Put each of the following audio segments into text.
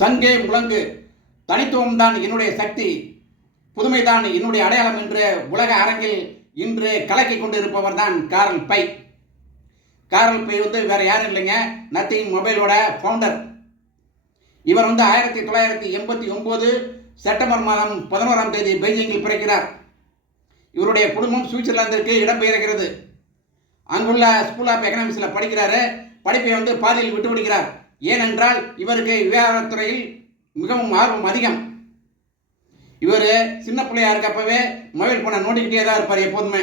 சங்கே முழங்கு. தனித்துவம் தான் என்னுடைய சக்தி. புதுமைதான் என்னுடைய அடையாளம் என்று உலக அரங்கில் இன்று கலக்கி கொண்டு இருப்பவர் தான் காரல் பை. காரல் பை வந்து வேற யாரும் இல்லைங்க. நத்திங் மொபைலோட ஃபவுண்டர் இவர் வந்து ஆயிரத்தி தொள்ளாயிரத்தி எண்பத்தி ஒன்பது செப்டம்பர் மாதம் பதினோராம் தேதி பெய்ஜிங்கில் பிறக்கிறார். இவருடைய குடும்பம் சுவிட்சர்லாந்திற்கு இடம்பெயர்கிறது. அங்குள்ள ஸ்கூல் ஆஃப் எக்கனாமிக்ஸில் படிக்கிறாரு. படிப்பை வந்து பாதியில் விட்டு விடுகிறார். ஏனென்றால் இவருக்கு விவகாரத்துறையில் மிகவும் ஆர்வம் அதிகம். இவர் சின்ன பிள்ளையா இருக்கப்பவே மொபைல் ஃபோனை நோண்டிக்கிட்டே தான் இருப்பார் எப்போதுமே.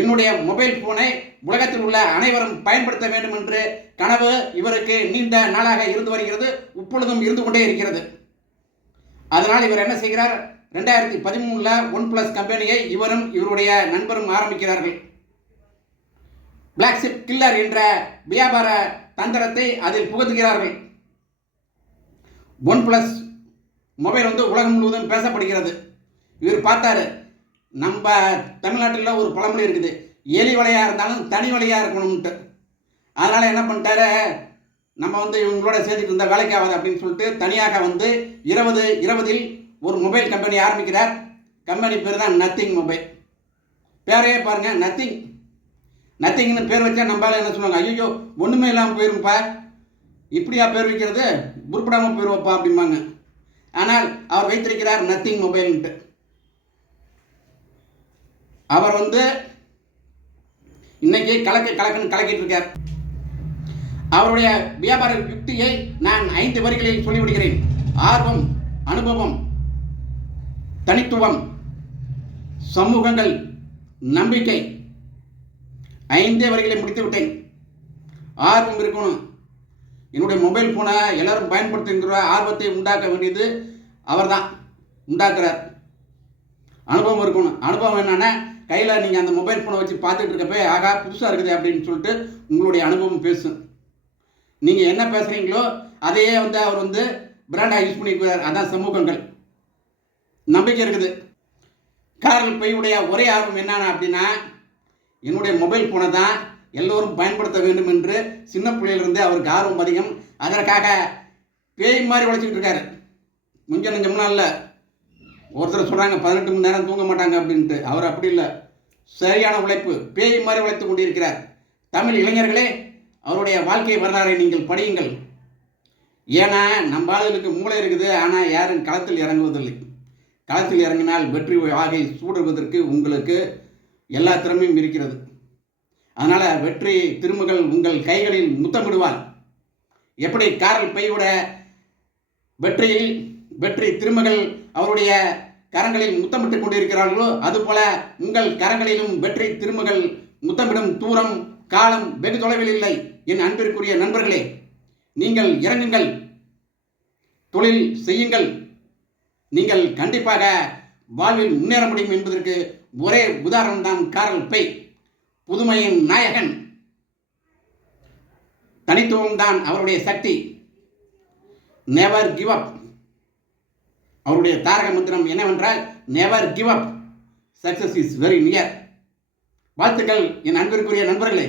என்னுடைய மொபைல் ஃபோனை உலகத்தில் உள்ள அனைவரும் பயன்படுத்த வேண்டும் என்று கனவு இவருக்கு நீண்ட நாளாக இருந்து வருகிறது இப்பொழுதும் இருந்து கொண்டே இருக்கிறது. அதனால் இவர் என்ன செய்கிறார்? ரெண்டாயிரத்தி பதிமூணில் ஒன் பிளஸ் கம்பெனியை இவரும் இவருடைய நண்பரும் ஆரம்பிக்கிறார்கள். பிளாக்ஷிப் கில்லர் என்ற வியாபார தந்திரத்தை அதில் புகுத்துகிறார்கள். ஒன் பிளஸ் மொபைல் வந்து உலகம் முழுவதும் பேசப்படுகிறது. இவர் பார்த்தாரு நம்ம தமிழ்நாட்டில் ஒரு பழமொழி இருக்குது எலி வலையாக இருந்தாலும் தனி வலையாக இருக்கணும்ட்டு அதனால் என்ன பண்ணிட்டாரு நம்ம வந்து இவங்களோட சேர்ந்துட்டு இருந்தால் வேலைக்கு ஆகாது அப்படின்னு சொல்லிட்டு தனியாக வந்து இருபது இருபதில் ஒரு மொபைல் கம்பெனி ஆரம்பிக்கிறார். கம்பெனி பேர் தான் நத்திங் மொபைல். பேரையே பாருங்கள் நத்திங். நத்திங்னு பேர் வச்சா நம்மளால என்ன சொல்லுவாங்க? ஐயோ ஒன்றுமே இல்லாமல் போயிருப்பா இப்படியா பேர் வைக்கிறது? உருப்படாமல் போயிருவப்பா அப்படிம்பாங்க. ஆனால் அவர் வைத்திருக்கிறார் நத்திங் மொபைல்ன்ட்டு அவர் வந்து இன்னைக்கு கலக்க கலக்கன்னு கலக்கிட்டு இருக்கார். அவருடைய வியாபார யுக்தியை நான் ஐந்து வரிகளில் சொல்லிவிடுகிறேன். ஆர்வம் அனுபவம் தனித்துவம் சமூகங்கள் நம்பிக்கை ஐந்தே வரிகளை முடித்து விட்டேன். ஆர்வம் இருக்கணும். என்னுடைய மொபைல் ஃபோனை எல்லாரும் பயன்படுத்துகிற ஆர்வத்தை உண்டாக்க வேண்டியது அவர் தான் உண்டாக்குறார். அனுபவம் இருக்கணும். அனுபவம் என்னன்னா கையில் நீங்கள் அந்த மொபைல் ஃபோனை வச்சு பார்த்துட்டு இருக்கப்ப ஆகா புதுசாக இருக்குது அப்படின்னு சொல்லிட்டு உங்களுடைய அனுபவம் பேசும். நீங்கள் என்ன பேசுகிறீங்களோ அதையே வந்து அவர் வந்து பிராண்டாக யூஸ் பண்ணிக்கிறார் அதான் சமூகங்கள். நம்பிக்கை இருக்குது. காரல் பையுடைய ஒரே ஆர்வம் என்னென்ன அப்படின்னா என்னுடைய மொபைல் ஃபோனை தான் எல்லோரும் பயன்படுத்த வேண்டும் என்று சின்ன பிள்ளையிலிருந்தே அவருக்கு ஆர்வம் அதிகம். அதற்காக பேய் மாதிரி உழைச்சிக்கிட்டு இருக்காரு. கொஞ்சம் நெஞ்சம்லாம் இல்லை. ஒருத்தர் சொல்கிறாங்க பதினெட்டு மணி நேரம் தூங்க மாட்டாங்க அப்படின்ட்டு. அவர் அப்படி இல்லை. சரியான உழைப்பு. பேய் மாதிரி உழைத்து கொண்டிருக்கிறார். தமிழ் இளைஞர்களே அவருடைய வாழ்க்கை வரலாறை நீங்கள் படியுங்கள். ஏன்னா நம்ம ஆளுகளுக்கு மூளை இருக்குது. ஆனால் யாரும் களத்தில் இறங்குவதில்லை. களத்தில் இறங்கினால் வெற்றி வாகை சூடுவதற்கு உங்களுக்கு எல்லா திறமையும் இருக்கிறது. அதனால் வெற்றி திருமகள் உங்கள் கைகளில் முத்தமிடுவார் எப்படி காரல் பையோட வெற்றியில் வெற்றி திருமகள் அவருடைய கரங்களில் முத்தமிட்டுக் கொண்டிருக்கிறார்களோ அதுபோல உங்கள் கரங்களிலும் வெற்றி திருமகள் முத்தமிடும் தூரம் காலம் வெகு தொலைவில் இல்லை. என் அன்பிற்குரிய நண்பர்களே நீங்கள் இறங்குங்கள். தொழில் செய்யுங்கள். நீங்கள் கண்டிப்பாக வாழ்வில் முன்னேற முடியும் என்பதற்கு ஒரே உதாரணம் தான் காரல் பை புதுமையின் நாயகன். தனித்துவம் தான் அவருடைய சக்தி. நெவர் கிவ் அப் அவருடைய தாரக முத்திரம் என்னவென்றால் never give up success is very near வாழ்த்துக்கள் என் அன்பிற்குரிய நண்பர்களே.